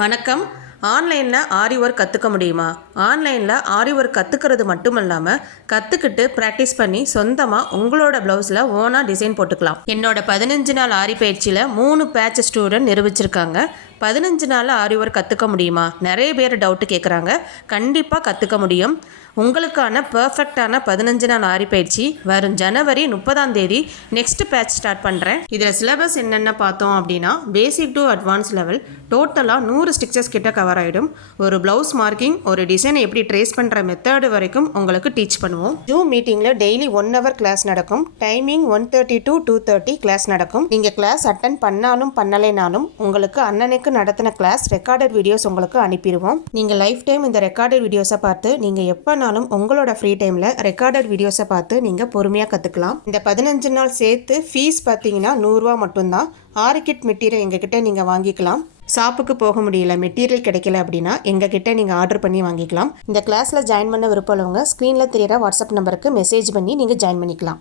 வணக்கம். ஆன்லைனில் ஆரி ஒர்க் கற்றுக்க முடியுமா? ஆன்லைனில் ஆரி ஒர்க் கற்றுக்கிறது மட்டும் இல்லாமல் கற்றுக்கிட்டு ப்ராக்டிஸ் பண்ணி சொந்தமாக உங்களோட ப்ளவுஸில் ஓனாக டிசைன் போட்டுக்கலாம். என்னோட 15 நாள் ஆரி பயிற்சியில் 3 பேட்ச் ஸ்டூடெண்ட் நிரூபிச்சிருக்காங்க. 15 நாளில் ஆரி ஒர்க் கற்றுக்க முடியுமா? நிறைய பேர் டவுட்டு கேட்குறாங்க. கண்டிப்பாக கற்றுக்க முடியும். உங்களுக்கான பர்ஃபெக்டான 15 நாள் ஆரி பயிற்சி வரும் ஜனவரி 30 நெக்ஸ்ட் பேட்ச் ஸ்டார்ட் பண்ணுறேன். இதில் சிலபஸ் என்னென்ன பார்த்தோம் அப்படின்னா, பேசிக் டு அட்வான்ஸ் லெவல் டோட்டலாக 100 ஸ்டிச்சஸ் கிட்ட கவர் ஆகிடும். ஒரு ப்ளவுஸ் மார்க்கிங், ஒரு டிசைனை எப்படி ட்ரேஸ் பண்ணுற மெத்தடு வரைக்கும் உங்களுக்கு டீச் பண்ணுவோம். ஜூம் மீட்டிங்கில் டெய்லி 1 hour கிளாஸ் நடக்கும். டைமிங் 1:30 to 2:30 கிளாஸ் நடக்கும். நீங்கள் கிளாஸ் அட்டன் பண்ணாலும் பண்ணலைனாலும் உங்களுக்கு அன்னன்னைக்கு நடத்தின கிளாஸ் ரெக்கார்டட் வீடியோஸ் உங்களுக்கு அனுப்பிடுவோம். நீங்கள் லைஃப் டைம் இந்த ரெக்கார்டட் வீடியோஸை பார்த்து நீங்கள் எப்போனாலும் உங்களோட ஃப்ரீ டைமில் ரெக்கார்டட் வீடியோஸை பார்த்து நீங்கள் பொறுமையாக கற்றுக்கலாம். இந்த 15 நாள் சேர்த்து ஃபீஸ் பார்த்தீங்கன்னா 100 ரூபா மட்டும்தான். 6 கிட் மெட்டீரியல் எங்ககிட்ட நீங்கள் வாங்கிக்கலாம். ஷாப்புக்கு போக முடியல, மெட்டீரியல் கிடைக்கல அப்படின்னா எங்ககிட்ட நீங்கள் ஆர்டர் பண்ணி வாங்கிக்கலாம். இந்த கிளாஸில் ஜாயின் பண்ண விருப்பம் உள்ளவங்க ஸ்க்ரீனில் தெரியிற வாட்ஸ்அப் நம்பருக்கு மெசேஜ் பண்ணி நீங்கள் ஜாயின் பண்ணிக்கலாம்.